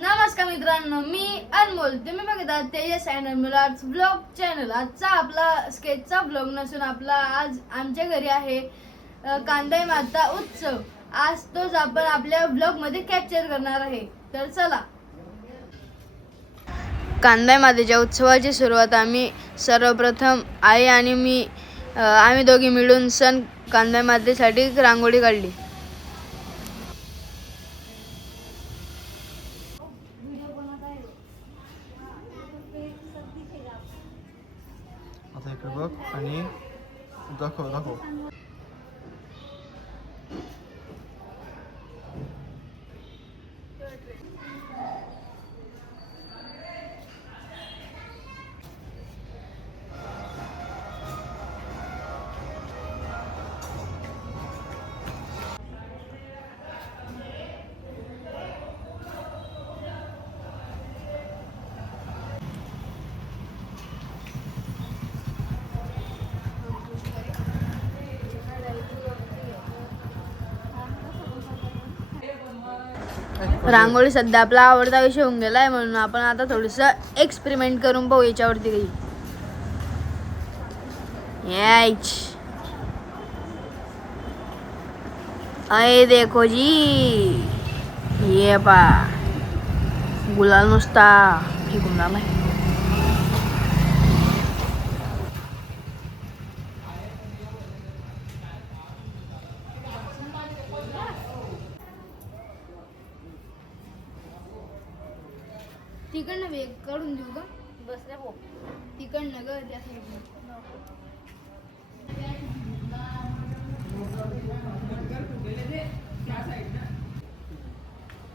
नमस्कार मित्रांनो, मी अनमोल. तुम्ही बघता तेजस अँड मुलार्स ब्लॉग चॅनल. आजचा आपला स्केचचा ब्लॉग नसून आपला आज आमच्या घरी आहे कांदा माता उत्सव. आज तोच आपण आपल्या ब्लॉग मध्ये कॅप्चर करणार आहे. तर चला. कांदा मातेच्या उत्सवाची सुरुवात आम्ही सर्वप्रथम आई आणि मी आम्ही दोघी मिळून सण कांदा मातेसाठी रांगोळी काढली. आता इकडे बघ आणि दाखव दाखव. रांगोळी सध्या आपला आवडता विषय होऊन गेलाय, म्हणून आपण आता थोडस एक्सपेरिमेंट करून पाहू याच्यावरती काही. अरे देखो जी, ये पा गुलाल नुसता फेकून आलाय. तिकडनं वेग काढून देऊ का? बस रे भाऊ, तिकडनं ग त्या साईडनं.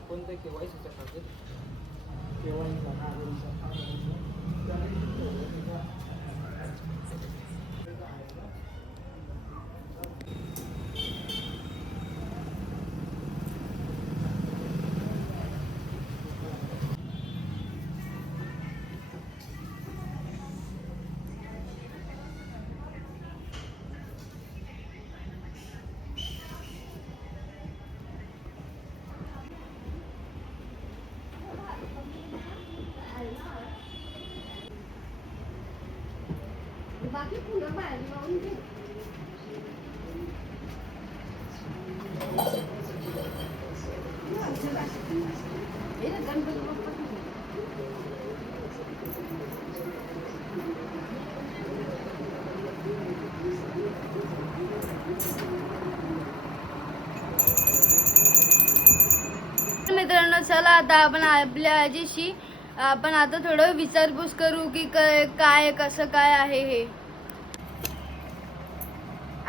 कोणतं केवायसीच्या खात्यात? बाकी फुलं बाहेर लावून दे. मित्रांनो, चला आता आपण आपल्या आजीशी आपण आता थोडं विचारपूस करू की काय कसं काय आहे हे.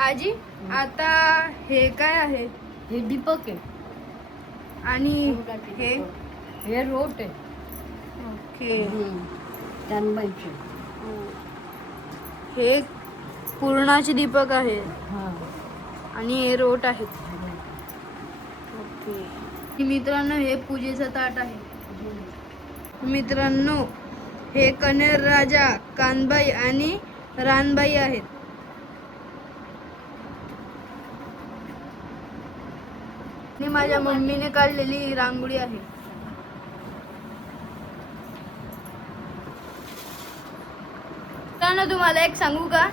आजी, आता हे काय आहे? हे दीपक आहे आणि हे हे रोट आहे. ओके. जानबाईचे. हे पूर्णाचे दीपक आहे हां. आणि हे रोट आहेत. ओके. मित्रांनो, हे पूजेचं ताट आहे. मित्रांनो, हे कनेर राजा, कानबाई आणि रानबाई आहेत. ही माझ्या मम्मीने काढलेली रांगोळी आहे. मित्रांनो, तुम्हाला एक सांगू का?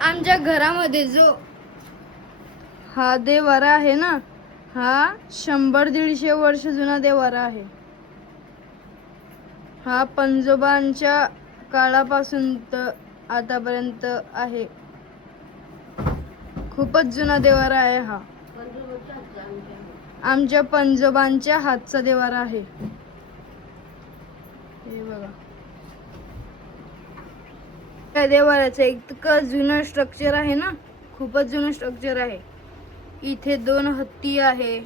आमच्या घरामध्ये जो हा देवारा आहे ना, हा 100-150 वर्ष जुना देवारा आहे. हा पंजोबांच्या काळापासून तर आतापर्यंत आहे. खूपच जुना देवारा आहे हा. आमच्या पंजोबांच्या हातचा देवारा आहे. हे बघा, त्या देवाराचं इतकं जुनं स्ट्रक्चर आहे ना, खूपच जुनं स्ट्रक्चर आहे. इथे 2 हत्ती आहे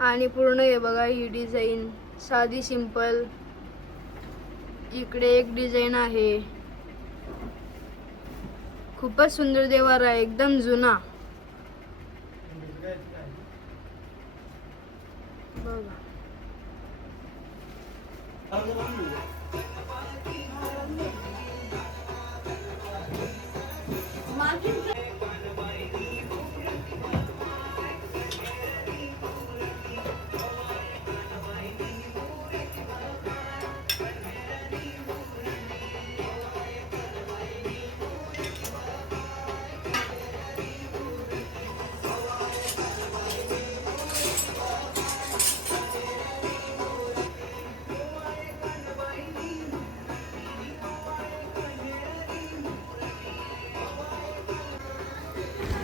आणि पूर्ण हे बघा, ही डिझाईन साधी सिंपल. इकडे एक डिझाईन आहे. खूपच सुंदर देवारा आहे, एकदम जुना. बघा.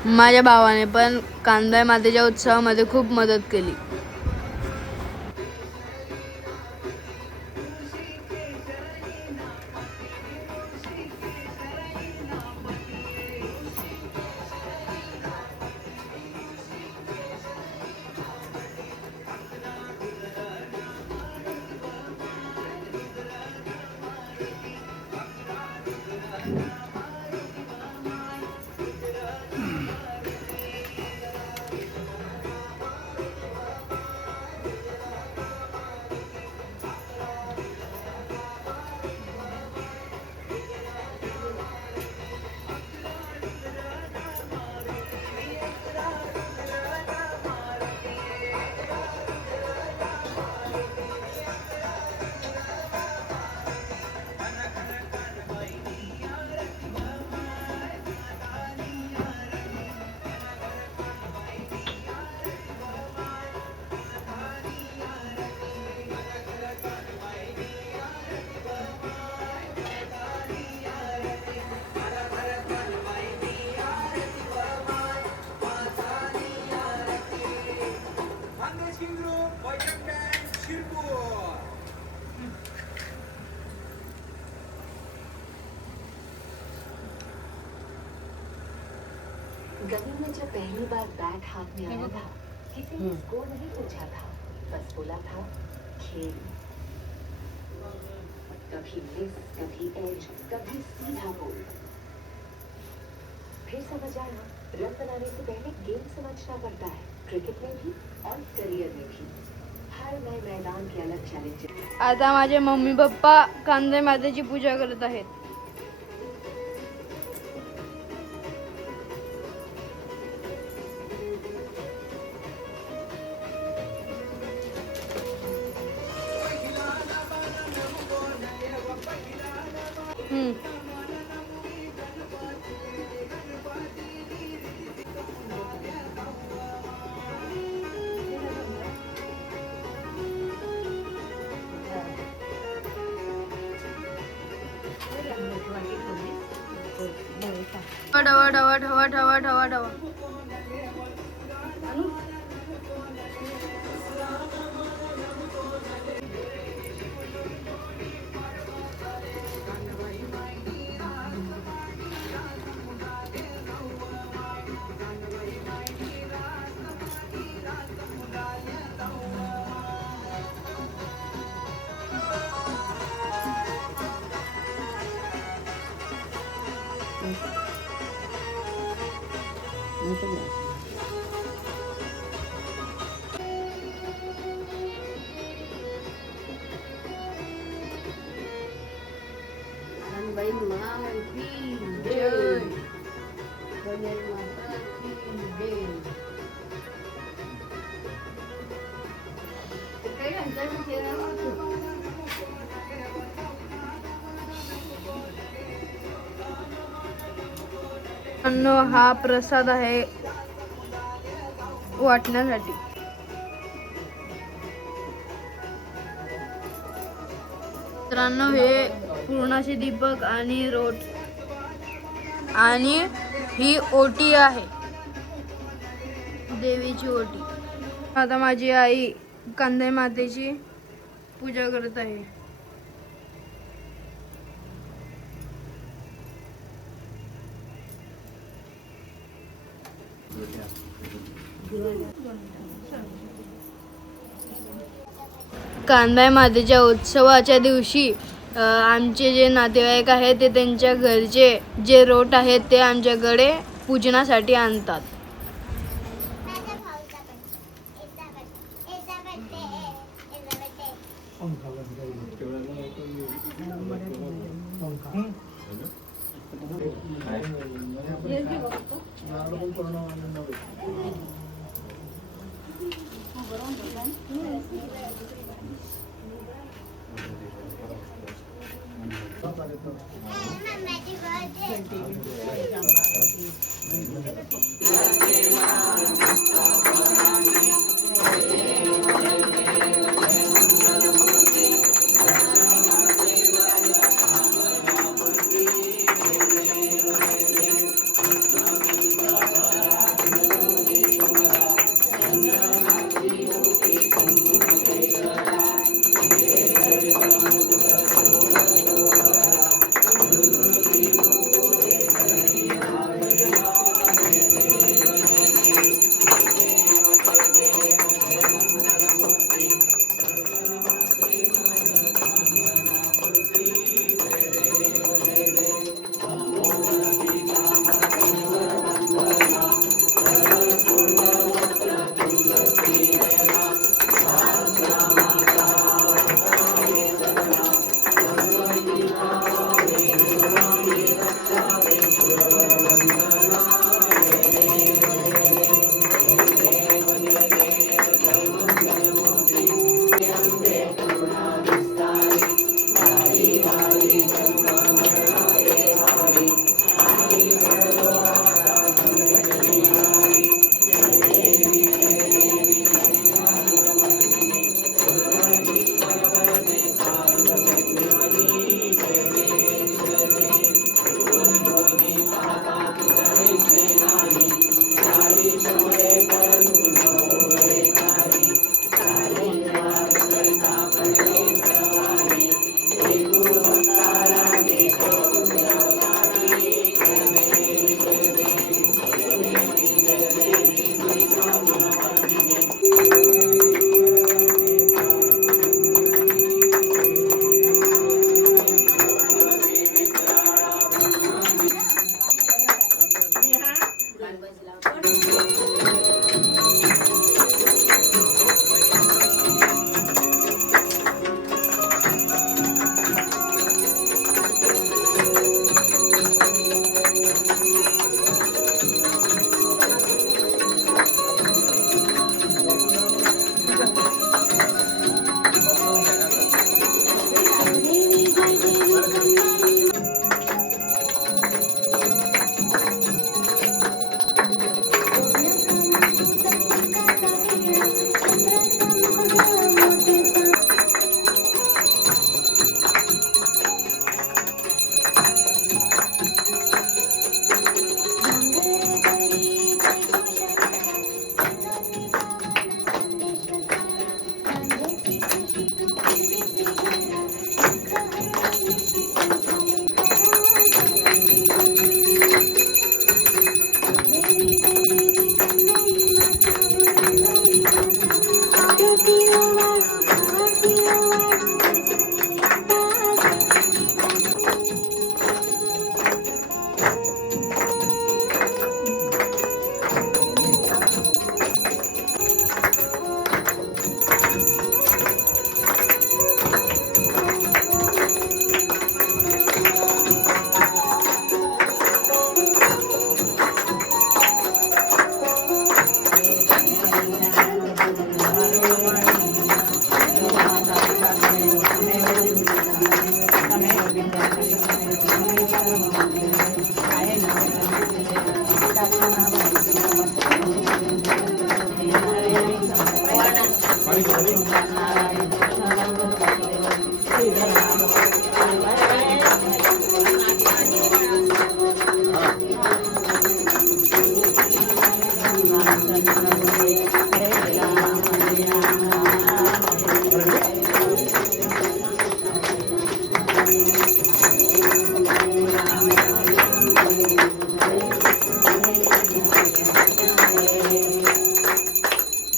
माझ्या भावाने पण कांदा मातेच्या उत्सवामध्ये खूप मदत केली. गगन ने जब पहली बार बैट हाथ में आया था, किसी ने स्कोर नहीं पूछा था, बस बोला था खेल। कभी मिस, कभी एज, कभी सीधा बोल। फिर समझ आया, रन बनाने से पहले गेम समझना पड़ता है, क्रिकेट में भी और करियर में भी। हर नए मैदान के अलग चैलेंज। आता माझे मम्मी पप्पा कांदे मातेची पूजा करत आहेत. ठवा ठवा ठवा ठवा ठवा ठवा. बाई माय की जय. गणेश माता की जय. ते काय नंतर मी केलं नव्हतं. अन्न हा प्रसाद आहे वाटण्यासाठी. मित्रांनो, हे पूर्णाचे दीपक आणि रोट आणि ही ओटी आहे, देवीची ओटी. आता माझी आई कांदे मातेची पूजा करत आहे. कांदा मातेच्या उत्सवाच्या दिवशी आमचे जे नातेवाईक आहेत ते त्यांच्या घरचे जे रोट आहेत ते आमच्याकडे पूजनासाठी आणतात.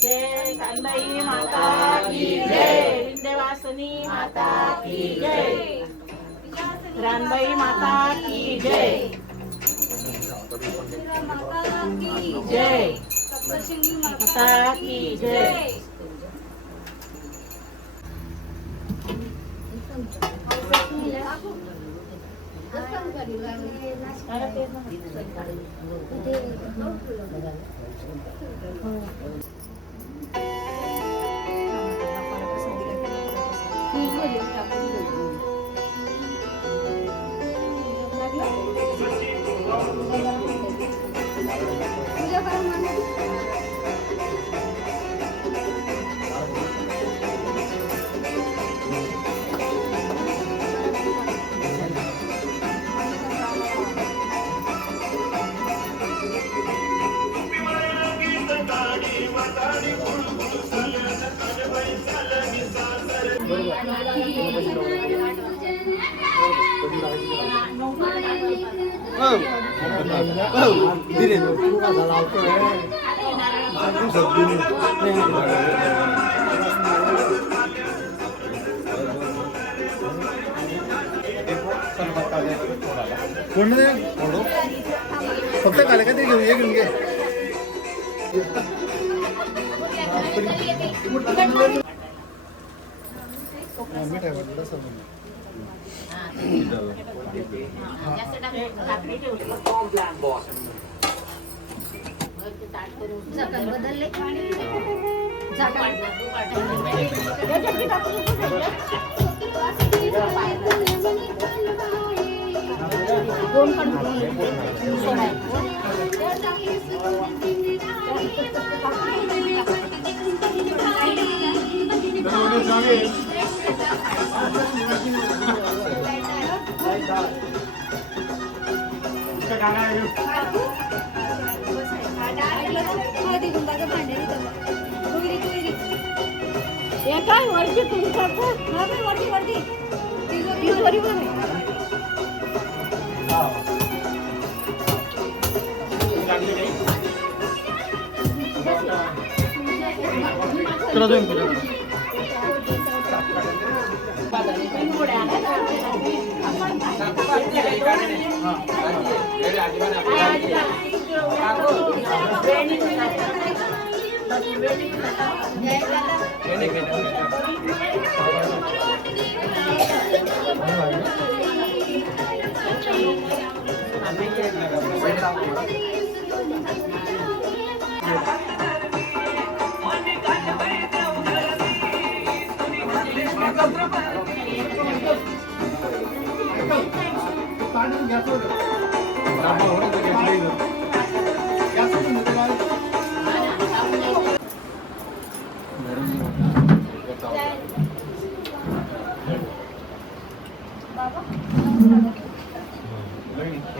जय कांदाई माता की जय, विंध्यवासिनी माता की जय, रानबाई माता की जय, जय माता की जय. कोण फक्त काले का ते घेऊन घेऊन घे. बदलले काय वरती तुम्ही वरती वरती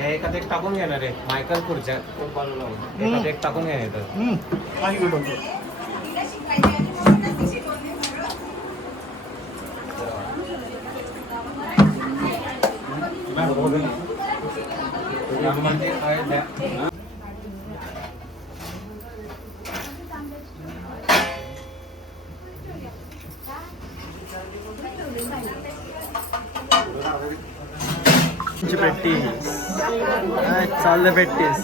एखादं एक टाकून घेणार आहे मायकल खुर्च्या एखादं एक टाकून घेणार चाललं प्रॅक्टिस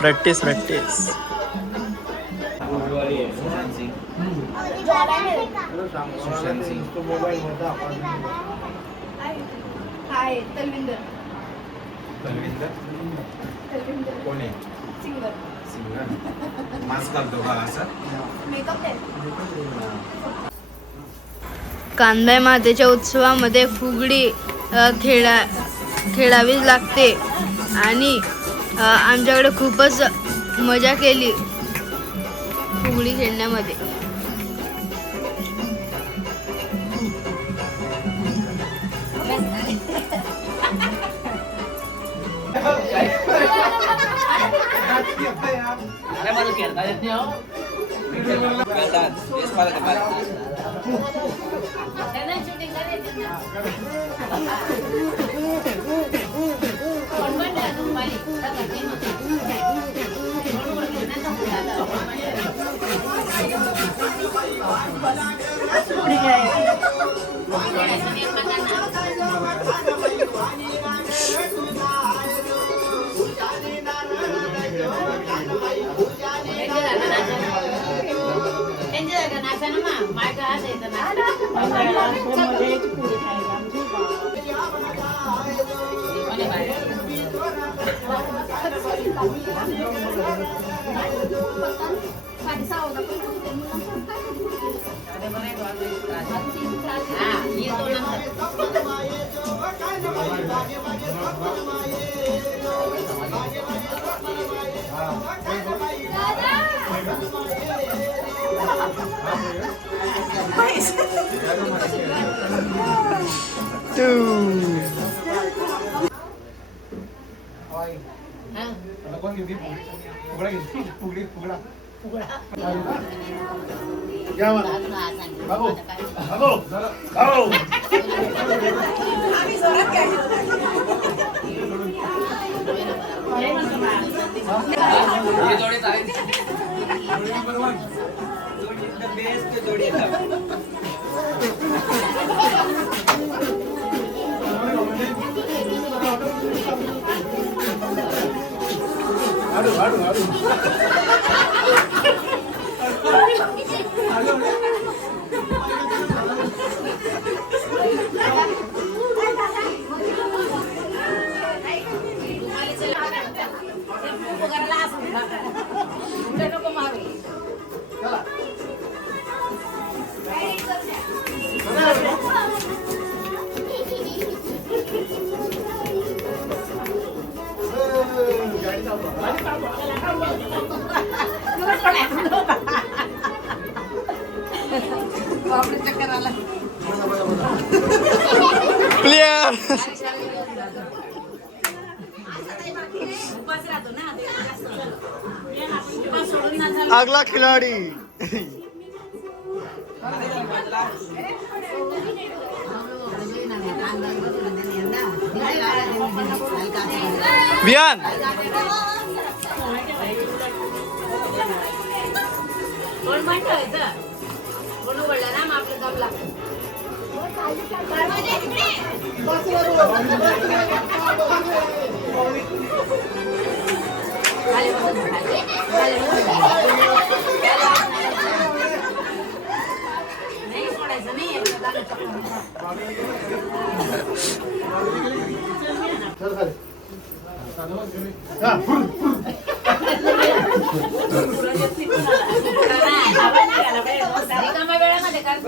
प्रॅक्टिस प्रॅक्टिस हाय तलविंदर कोण आहे सिंगर सिंगर मास्क घालतो का असं मेकअप कांदा मातेच्या उत्सवामध्ये फुगडी खेळावीच लागते आणि आमच्याकडे खूपच मजा केली. फुगडी खेळण्यामध्ये. अगला खिलाडी. बियान कोण म्हणतोय कोण बोलला ना आपलं दमला नाही सोडायचं नाही. रिकाम्या वेळामध्ये काय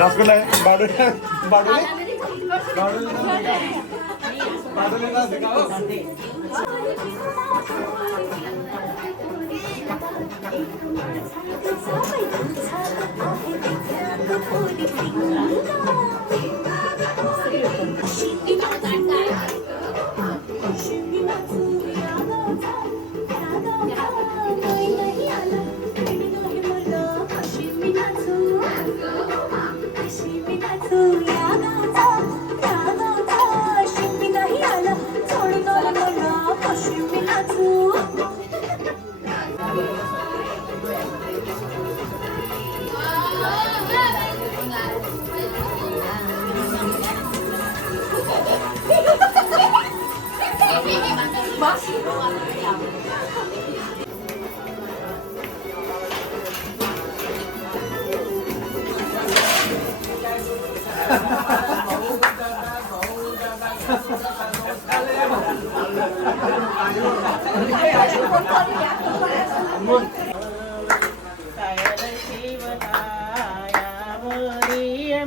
रसगुल्ला बाडूले बाडूले बाडूले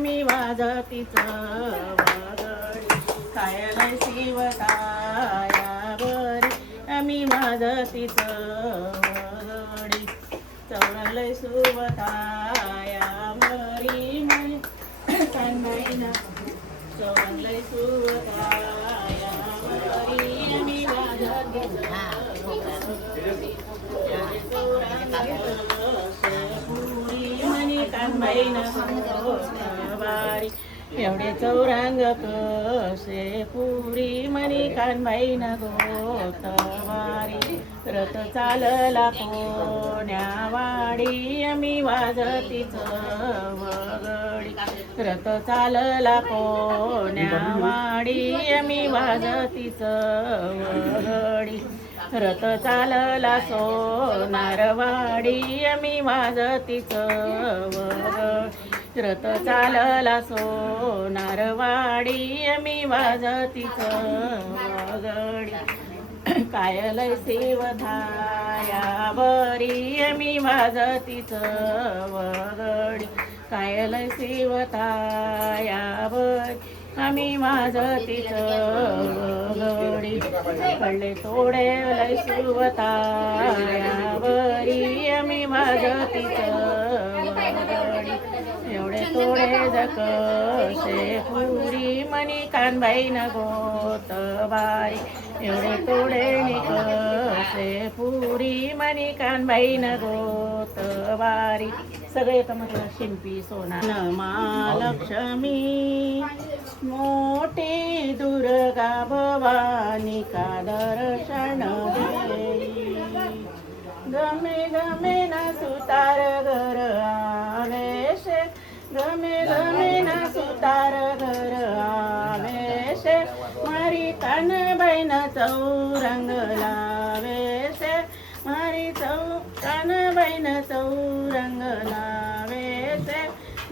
मी वाजतीच कायला शिवताया बरी मी वाजतीच वगडी चवळलय सुवताया बरी म्हणे कान्हाईना चवळलय सुवताया बरी मी वाजतीच एवढे चौरंग कसे पुरी मणी कानबाई न गोतवारी रथ चालला कोण्या वाडी मी वाजतीच वगडी रथ चालला कोण्या वाडी मी वाजतीच वगडी रथ चालला सोनारवाडी मी वाजतीच वगडी रथ चालला सोनारवाडी मी वाजतीच वगडी कायलय शिवधाया बरी मी वाजतीच वगडी कायलय शिवताया बरी आम्ही वाजतीच वगडी पडले तोडे लय शिवताया बरी आम्ही वाजतीच वगडी एवढे तोडे जकसे पुरी मणी कानबाई न गोतबारी एवढे तोडे निकसे पुरी मणी कानबाई न गोतबारी सगळे येतं म्हटलं शिंपी सोना महालक्ष्मी मोठी दुर्गा भवानी का दर्शन देई गमे गमे ना सुतार घर आवेश गमे गमे ना सुतार घर आवेश मारी कानबाई न चौरंग लावेश मारी कानबाई न चौरंग लावेश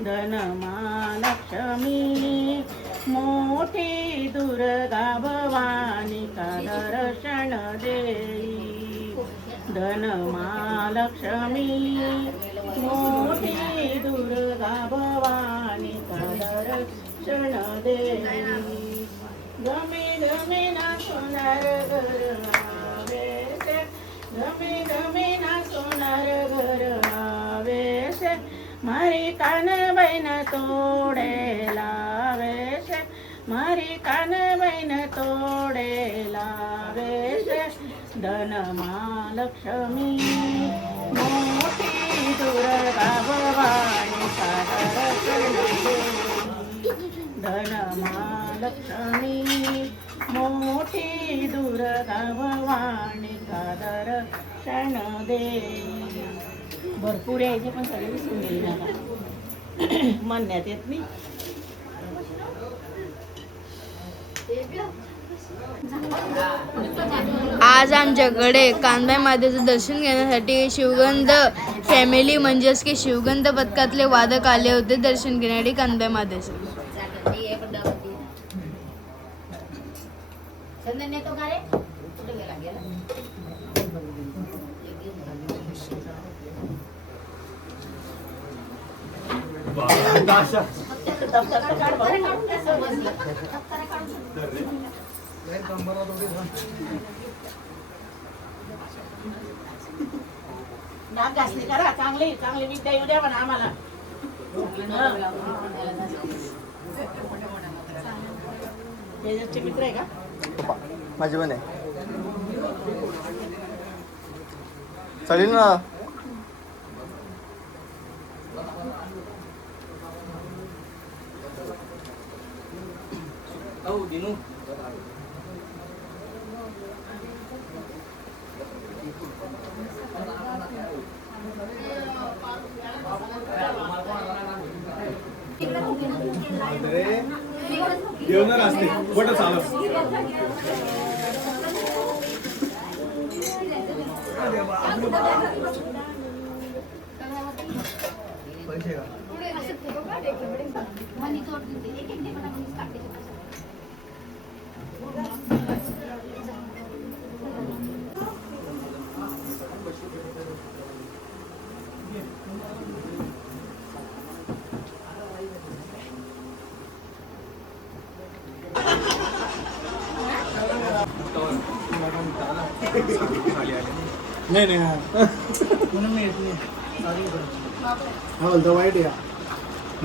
धन महालक्ष्मी मोठी दुर्गा भवानी का दर्शन देई धन महालक्ष्मी मोठी दुर्गा भवानी का दर्शन देई गमे गमे ना सोनार घर आवेश गमे गमे ना सोनार घर आवेश मारी कानबाई न तोडे लावेश मारी कानबाई न तोडे लावेश धन महालक्ष्मी मोठी दुर्गा भवानी का दर्शन देई धन महालक्ष्मी मोठी दुर्गा का भवानी का दर्शन देई. भरपूर यायचे पण सगळे विसरून गेली मला म्हणण्यात येत नाही. आज आमच्याकडे कानबाई मातेचं दर्शन घेण्यासाठी शिवगंध फॅमिली म्हणजेच की शिवगंध पथकातले वादक आले होते दर्शन घेण्यासाठी कानबाई मातेचे. चंदन नेतो का रे? कुठे गेला गेला? नाक घासली करा. चांगली चांगली विद्या येऊ द्या पण आम्हाला. तेजसचे मित्र आहे का? माझी पण आहे. चालेल ना. जेवणार असते बट चालत. पैसे का? नाही नाही म्हणून मी येत नाही. हा बोलतो वाईट आहे.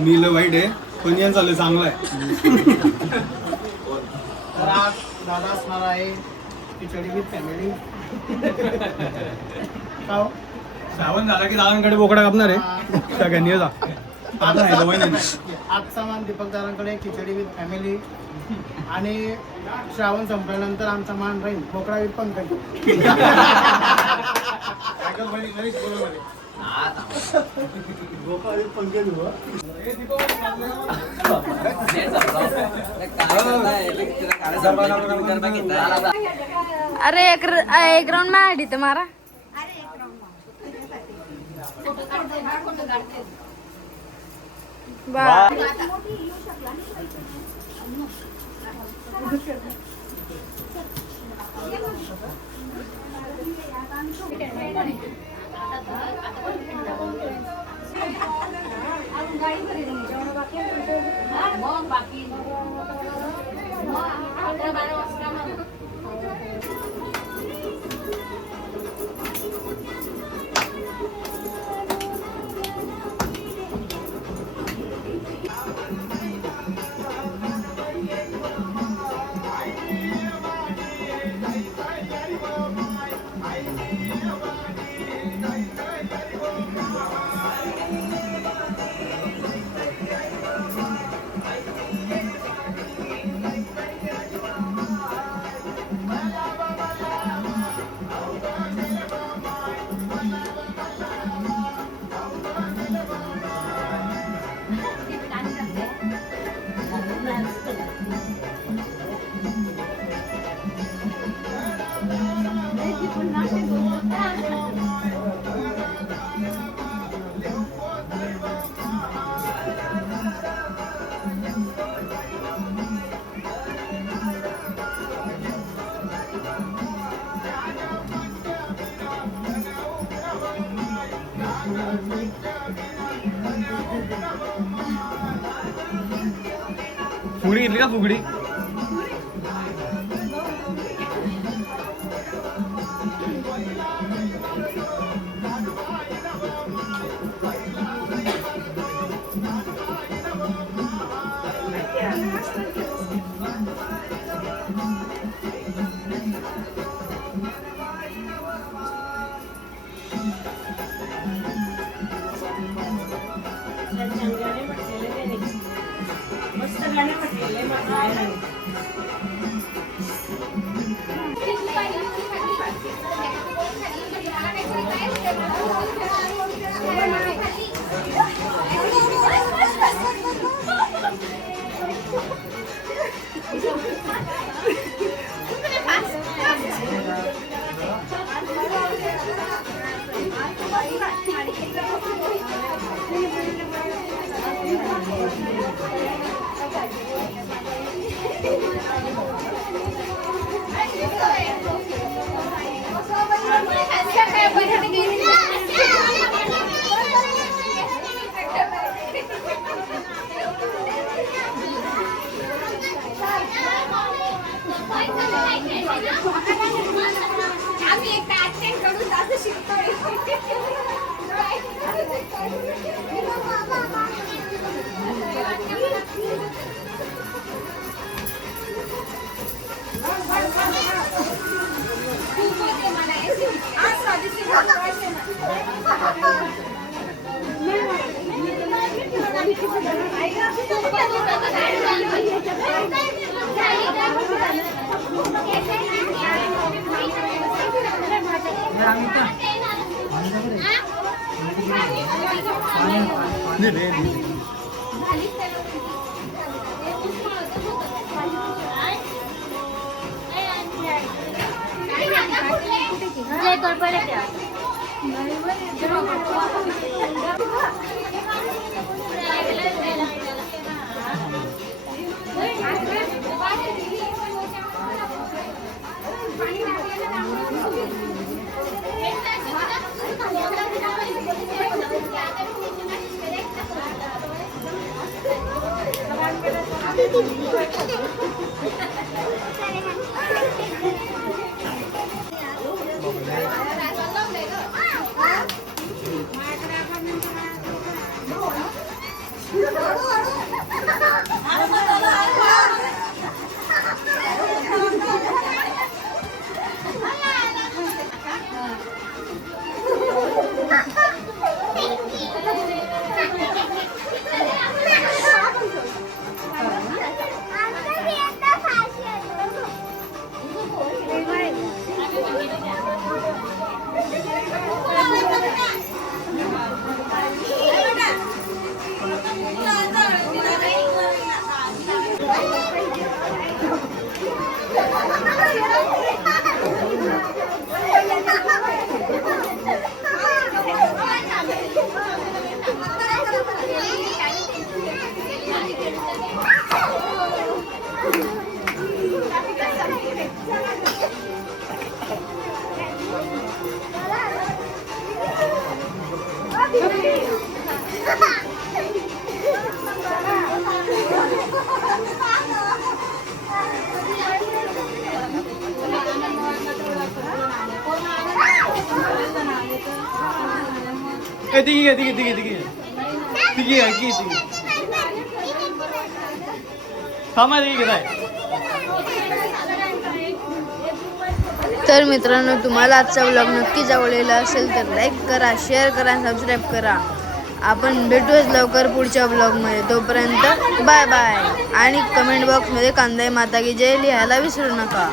नील वाईट आहे पण यान चाललंय चांगलं आहे. तर आज दादा असणार आहे खिचडी विथ फॅमिली. श्रावण झाला की दादांकडे बोकडा कापणार आहे सगळ्यांनी. आता नाही आजचा मान दीपक दादांकडे खिचडी विथ फॅमिली. आणि श्रावण संपल्यानंतर आमचा मान राहील बोकडा विथ पंकज. अरे एक राऊंड मार इथं मारा. फुगडी घेतली का फुगडी? मस्त गाणे म्हटलेले तर मित्रांनो, तुम्हाला आजचा व्लॉग नक्कीच आवडलेला असेल तर लाईक करा, शेअर करा, सबस्क्राईब करा. आपण भेटूच लवकर पुढच्या व्लॉगमध्ये. तोपर्यंत बाय बाय. आणि कमेंट बॉक्समध्ये कांदा माता की जय लिहायला विसरू नका.